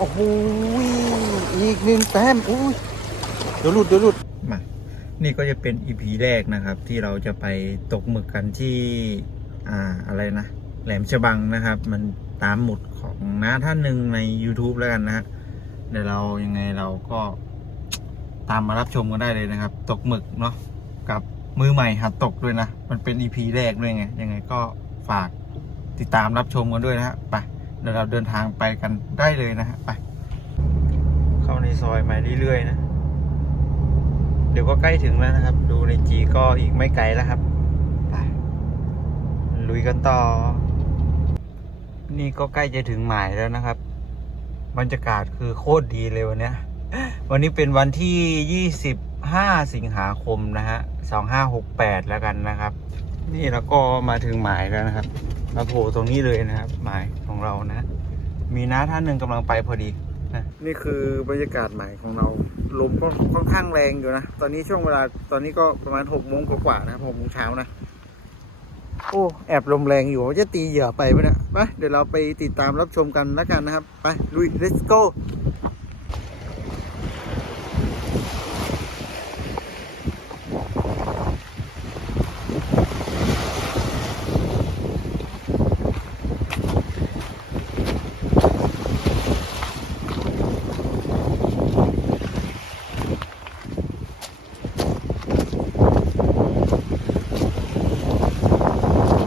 โอ้โหอีกหนึ่งแต้มอุ้ยเดี๋ยวหลุดเดี๋ยวหลุดมานี่ก็จะเป็นอีพีแรกนะครับ ที่เราจะไปตกหมึกกันที่อ่าอะไรนะ แหลมฉบังนะครับ มันตามหมุดของน้าท่านหนึ่งใน YouTube แล้วกันนะฮะเดี๋ยวเรายังไงเราก็ตามมารับชมกันได้เลยนะครับ ตกหมึกเนาะกับมือใหม่หัดตกด้วยนะ มันเป็น EP แรกด้วยไง ยังไงก็ฝากติดตามรับชมกันด้วยนะฮะไป เดี๋ยวเราเดินทางไปกันได้เลยนะฮะไป เข้าในซอยมาเรื่อยๆนะ เดี๋ยวก็ใกล้ถึงแล้วนะครับ ดูในจีก็อีกไม่ไกลแล้วครับไปลุยกันต่อ นี่ก็ใกล้จะถึงหมายแล้วนะครับบรรยากาศคือโคตรดีเลยวันนี้วันนี้เป็นวันที่ 25 สิงหาคมนะฮะ 2568 แล้วกันนะครับ นี่เราก็มาถึงหมายแล้วนะครับ เราโผล่ตรงนี้เลยนะครับหมายของเรานะ มีน้าท่านหนึ่งกำลังไปพอดีนะนี่คือบรรยากาศใหม่ของเราลมก็ค่อนข้างแรงอยู่นะ ตอนนี้ช่วงเวลาตอนนี้ก็ประมาณหกโมงกว่าๆนะหกโมงเช้านะโอ้แอบลมแรงอยู่ว่าจะตีเหยื่อไปปะเนี่ยไปเดี๋ยวเราไปติดตามรับชมกันแล้วกันนะครับ ไปลุย let's go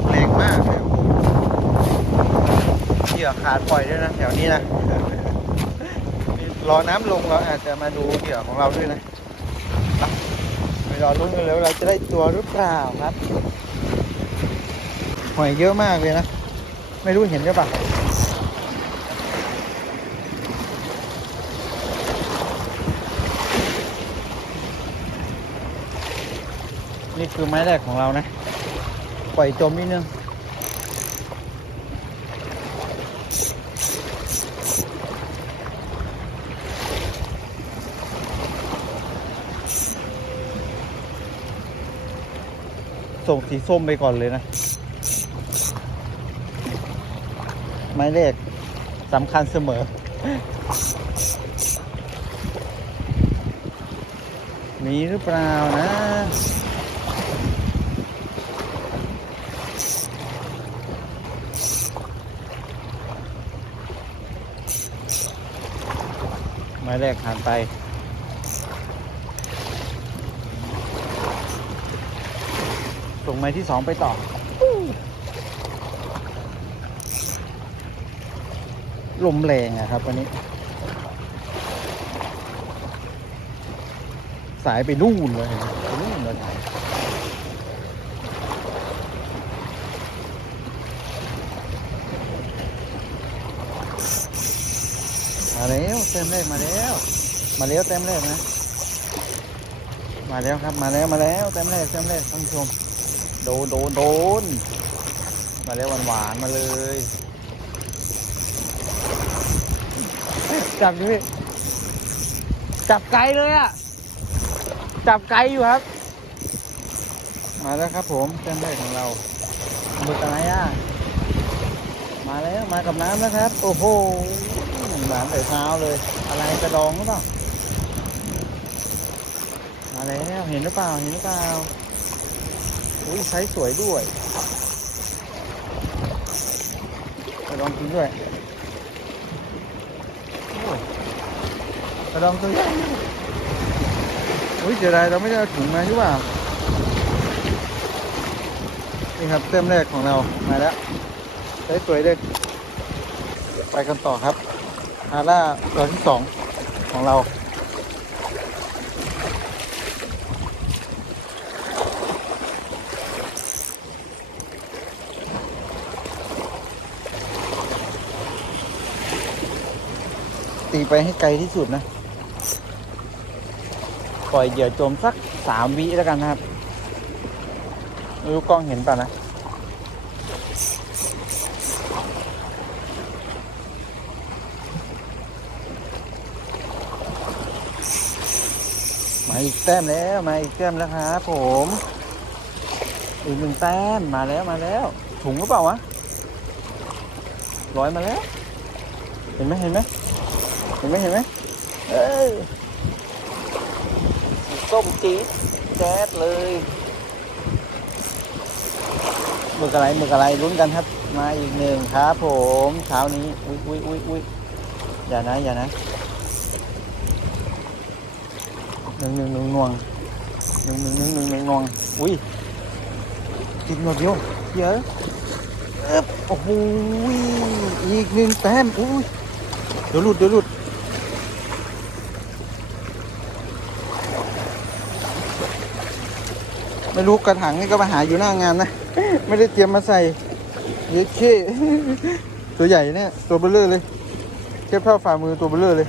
แรงมากเลยโอ้โหเหยื่อ ขาดปล่อยด้วยนะแถวนี้นะรอน้ำลงเราอาจจะมาดูเหยื่อของเราด้วยนะไปรอลุ้นกันแล้วเราจะได้ตัวหรือเปล่าครับหอยเยอะมากเลยนะ ไม่รู้เห็นหรือเปล่านี่คือไม้แรกของเรานะ ปล่อยจมนิดนึง ส่งสีส้มไปก่อนเลยนะ ไม้แรกสำคัญเสมอ มีหรือเปล่านะไม้แรกผ่านไป ส่งไม้ที่สองไปต่อ ลมแรงอะครับวันนี้ สายไปนู่นเลยไปนู่นเลยมาแล้วเต็มแรกมาแล้วมาแล้วเต็มแรกนะมาแล้วครับมาแล้วมาแล้วเต็มแรกเต็มแรกท่านผู้ชม โดนโดนโดนมาแล้วหวานๆมาเลยจับดิพี่จับไกลเลยอะจับไกลอยู่ครับ มาแล้วครับผมเส้นแรกของเราหมึกอะไรอะมาแล้วมากับน้ำแล้วครับ โอ้โหหวานแต่เช้าเลย อะไรกระดองหรือเปล่ามาแล้วเห็นหรือเปล่าเห็นหรือเปล่า อุ้ยไซส์สวยด้วยกระดองจริงด้วยโอ้กระดองตัวใหญ่อุ้ยเสียดเราไม่ได้ถุงมาใช่เปล่านี่ครับเต็มแรกของเรามาแล้วไซส์สวยเลยไปกันต่อครับฮาร่าตัวที่สองของเรา ไปให้ไกลที่สุดนะ ปล่อยเหยื่อจมสักสามวิแล้วกันนะครับรู้กล้องเห็นป่ะนะ มาอีกแต้มแล้ว มาอีกแต้มแล้วครับผม อีกหนึ่งแต้มมาแล้วมาแล้ว ถุงหรือเปล่าวะร้อยมาแล้ว เห็นไหมเห็นไหม ห็นไหมเห็นไหมเออสีส้มจี๊ดแจ๊ดเลยหมึกอะไรหมึกอะไรลุ้นกันครับ มาอีกหนึ่งครับผมเช้านี้อุ้ยอุ้ยอุ้ยอุ้ยอย่านะอย่านะหนึ่งหนึ่งหนึ่งหน่วงหนึ่งหนึ่งหนึ่งหนึ่งหนึ่งหน่วงอุ้ยกินหมดเดียวเยอะเอบโอ้โหอีกหนึ่งแต้มอุ้ยเดี๋ยวหลุดเดี๋ยวหลุด ไม่รู้กระถางนี่ก็มาหาอยู่หน้างานนะ ไม่ได้เตรียมมาใส่เยอะเค่ตัวใหญ่เนี่ย ตัวเบลเลอร์เลย เทียบเท่าฝ่ามือตัวเบลเลอร์เลย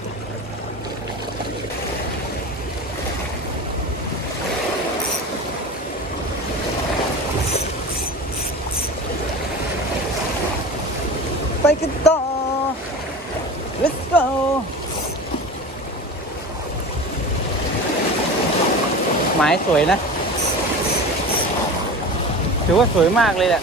ไปกันต่อ let's go ไม้สวยนะ ถือว่าสวยมากเลยแหละ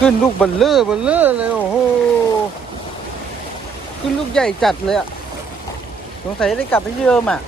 ขึ้นลูกบัลเลอร์บัลเลอร์เลย โอ้โห ขึ้นลูกใหญ่จัดเลยอะสงสัยได้กลับไปเยิมอะ